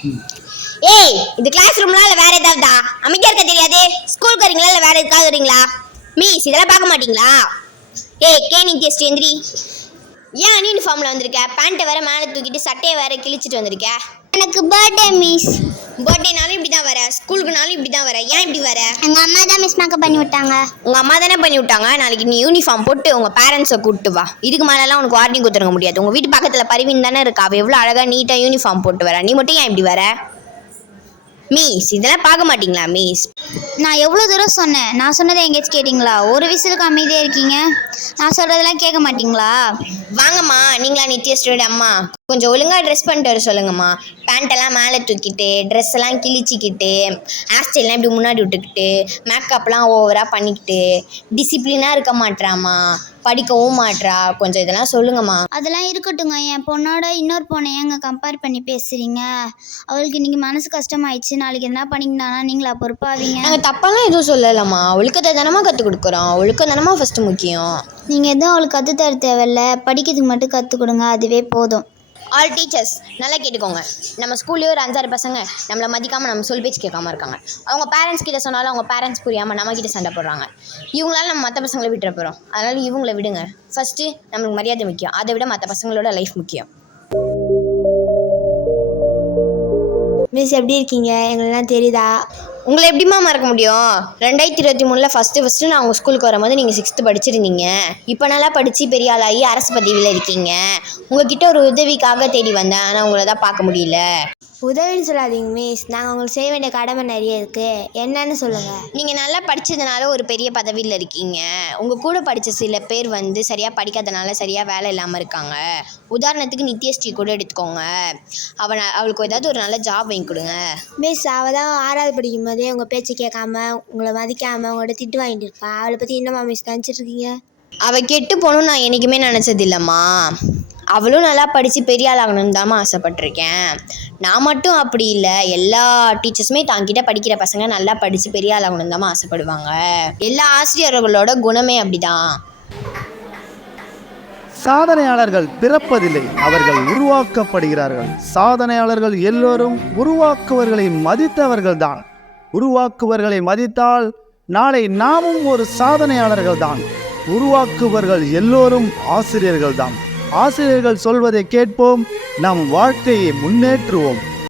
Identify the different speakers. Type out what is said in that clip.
Speaker 1: ஏய், இது கிளாஸ் ரூம்ல இல்ல வேற ஏதாவதா? அமைதியா இருக்க தெரியாது? ஸ்கூலுக்கு வரீங்களா இல்ல வேற எதுக்காவது வரீங்களா? மிஸ் இதெல்லாம் பார்க்க மாட்டீங்களா? ஏய், கேனி டெஸ்ட் எந்திரி. ஏன் யூனிஃபார்ம்ல வந்திருக்க? பேண்ட்டை வேற மேலே தூக்கிட்டு சட்டையை வேற கிழிச்சிட்டு வந்திருக்க.
Speaker 2: எனக்கு பர்த்டே மிஸ்.
Speaker 1: பர்த்டேனாலும் இப்படி தான் வர, ஸ்கூலுக்குனாலும் இப்படி தான் வர. ஏன் இப்படி வர?
Speaker 2: எங்க அம்மா தான் மிஸ் மேக்கப் பண்ணி விட்டாங்க.
Speaker 1: உங்க அம்மா தானே பண்ணி விட்டாங்க. நாளைக்கு நீ யூனிஃபார்ம் போட்டு உங்க பேரண்ட்ஸை கூப்பிட்டு வா. இதுக்கு மேலெல்லாம் உனக்கு வார்னிங் கொடுத்துருக்க முடியாது. உங்க வீட்டு பக்கத்துல பரிவின் தானே இருக்கா, அவ எவ்வளோ அழகா நீட்டா யூனிஃபார்ம் போட்டு வர. நீ மட்டும் ஏன் இப்படி வர? மிஸ் இதெல்லாம் பார்க்க மாட்டீங்களா மிஸ்?
Speaker 2: நான் எவ்வளோ தூரம் சொன்னேன்? நான் சொன்னதை எங்கேயாச்சும் கேட்டிங்களா? ஒரு விசிலுக்கு அமைதியாக இருக்கீங்க. நான் சொல்கிறதெல்லாம் கேட்க மாட்டீங்களா?
Speaker 1: வாங்கம்மா, நீங்களா நித்யஸ்ரீயோட அம்மா? கொஞ்சம் ஒழுங்காக ட்ரெஸ் பண்ணிட்டு வர சொல்லுங்கம்மா. பேண்ட்டெல்லாம் மேலே தூக்கிட்டு, ட்ரெஸ் எல்லாம் கிழிச்சிக்கிட்டு, ஹேர் ஸ்டைல்லாம் இப்படி முன்னாடி விட்டுக்கிட்டு, மேக்கப்லாம் ஓவராக பண்ணிக்கிட்டு, டிசிப்ளினாக இருக்க மாட்றாம்மா, படிக்கவும் மாட்றா. கொஞ்சம் இதெல்லாம் சொல்லுங்கம்மா.
Speaker 2: அதெல்லாம் இருக்கட்டுங்க. என் பொண்ணோட இன்னொரு பொண்ணை ஏங்க கம்பேர் பண்ணி பேசுகிறீங்க? அவளுக்கு இன்றைக்கி மனசு கஷ்டமாயிடுச்சு. நாளைக்கு என்ன பண்ணிங்கனானா நீங்களா பொறுப்பாவீங்க?
Speaker 1: நாங்கள் தப்பாலாம் எதுவும் சொல்லலைம்மா. ஒழுக்கத்தை தானமா கற்றுக் கொடுக்குறோம். ஒழுக்கம் தானமா ஃபஸ்ட்டு முக்கியம்.
Speaker 2: நீங்கள் எதுவும் அவளுக்கு கற்றுத்தர தேவையில்ல. படிக்கிறதுக்கு மட்டும் கற்றுக் கொடுங்க, அதுவே போதும்.
Speaker 1: ஆல் டீச்சர்ஸ் நல்லா கேட்டுக்கோங்க. நம்ம ஸ்கூல்லேயே ஒரு 5-6 பசங்க நம்மளை மதிக்காமல் நம்ம சொல் பேச்சு கேட்காம இருக்காங்க. அவங்க பேரண்ட்ஸ் கிட்ட சொன்னாலும் அவங்க பேரண்ட்ஸ் புரியாமல் நம்மக்கிட்ட சண்டை போடுறாங்க. இவங்களால நம்ம மற்ற பசங்களை விட்டுற போகிறோம். அதனால் இவங்களை விடுங்க. ஃபஸ்ட்டு நம்மளுக்கு மரியாதை முக்கியம், அதை விட மற்ற பசங்களோட லைஃப் முக்கியம்.
Speaker 3: மிஸ் எப்படி இருக்கீங்க? எங்களெல்லாம் தெரியுதா?
Speaker 1: உங்களை எப்படிமா மறக்க முடியும்? 2023 ஃபஸ்ட்டு நான் உங்கள் ஸ்கூலுக்கு வரும்போது நீங்கள் 6th படிச்சிருந்தீங்க. இப்போ நல்லா படித்து பெரிய ஆளாகி அரசு பதவியில் இருக்கீங்க. உங்ககிட்ட ஒரு உதவிக்காக தேடி வந்தேன், ஆனால் உங்களை தான் பார்க்க முடியல.
Speaker 3: உதவின்னு சொல்லாதீங்க மிஸ். நாங்கள் உங்களுக்கு செய்ய வேண்டிய கடமை நிறைய இருக்குது. என்னன்னு சொல்லுங்கள்.
Speaker 1: நீங்கள் நல்லா படித்ததுனால ஒரு பெரிய பதவியில் இருக்கீங்க. உங்கள் கூட படித்த சில பேர் சரியாக படிக்காதனால சரியாக வேலை இல்லாமல் இருக்காங்க. உதாரணத்துக்கு நித்யஸ்ரீ கூட எடுத்துக்கோங்க. அவளுக்கு ஏதாவது ஒரு நல்ல ஜாப் வாங்கி கொடுங்க.
Speaker 3: மிஸ் அவள் தான் 6வது படிக்கும்போதே உங்கள் பேச்சு கேட்காம, உங்களை மதிக்காமல், உங்களோட திட்டு வாங்கிட்டு இருக்கா. அவளை பற்றி என்னம்மா மிஸ் நினச்சிட்ருக்கீங்க?
Speaker 1: அவள் கெட்டு போகணும்னு நான் என்றைக்குமே நினச்சது இல்லைம்மா. அவளும் நல்லா படித்து பெரிய ஆளாகணும்னு தாம்மா ஆசைப்பட்டிருக்கேன். நான் மட்டும் அப்படி இல்லை, எல்லா டீச்சர்ஸுமே தாங்கிட்ட படிக்கிற பசங்க நல்லா படித்து பெரிய ஆளாகணும்னு தாம்மா ஆசைப்படுவாங்க. எல்லா ஆசிரியர்களோட குணமே அப்படிதான்.
Speaker 4: சாதனையாளர்கள் பிறப்பதில்லை, அவர்கள் உருவாக்கப்படுகிறார்கள். சாதனையாளர்கள் எல்லோரும் உருவாக்குவர்களை மதித்தவர்கள்தான். உருவாக்குவர்களை மதித்தால் நாளை நாமும் ஒரு சாதனையாளர்கள் தான். உருவாக்குவர்கள் எல்லோரும் ஆசிரியர்கள் தான். ஆசிரியர்கள் சொல்வதை கேட்போம், நம் வாழ்க்கையை முன்னேற்றுவோம்.